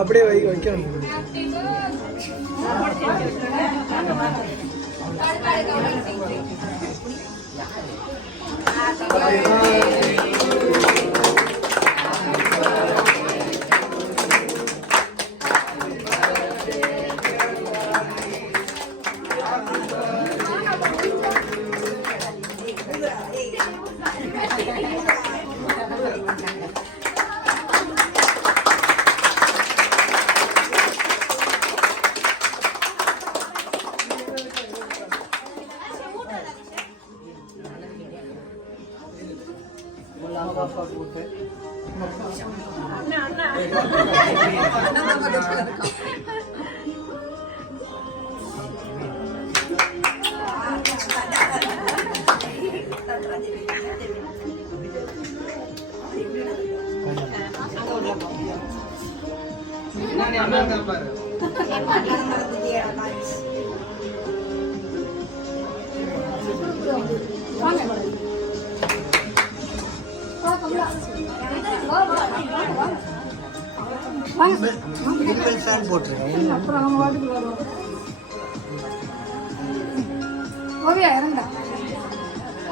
அப்படியே வைக்கணும்.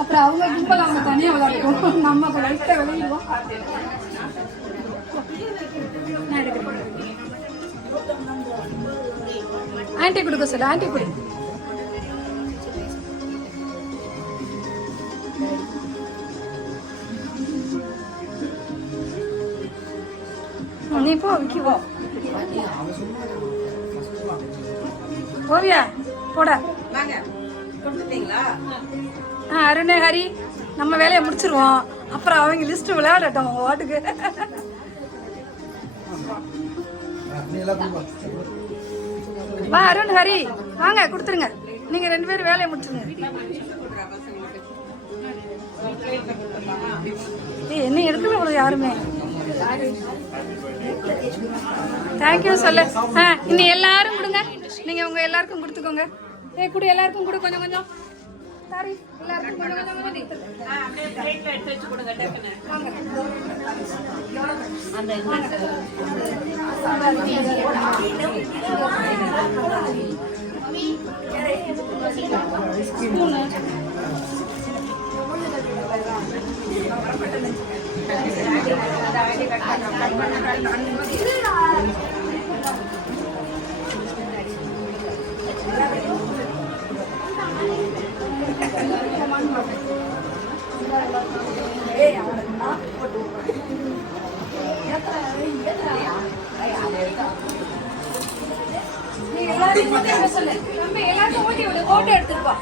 அப்புறம் அவங்க கும்பல் அவங்க தனியா விளையாடுவோம், நம்ம லைட்டா விளையாடுவோம். ஆன்டி கொடுக்க சொல்லு, ஆன்டி கொடு. நீ போ விக்கி போ. ஓவியா போட. அருணே ஹரி நம்ம வேலையை முடிச்சிருவோம், அப்புறம் அவங்க லிஸ்ட் விளையாடட்டும் அவங்க வாட்டுக்கு. வா அருண் ஹரி வாங்க கொடுத்துருங்க, நீங்க 2 பேரும் வேலையை முடிச்சிருங்க. என்ன எடுக்கல அவ்வளவு யாருமே. தேங்க்யூ சொல்லு. இன்னும் எல்லாரும் கொடுங்க, நீங்க உங்க எல்லாருக்கும் கொடுத்துக்கோங்க. கூட எல்லாருக்கும் கூட கொஞ்சம் கொஞ்சம். சாரி எல்லாருக்கும் கொஞ்சம் கொஞ்சம் போட்டோ எடுத்துருப்பா.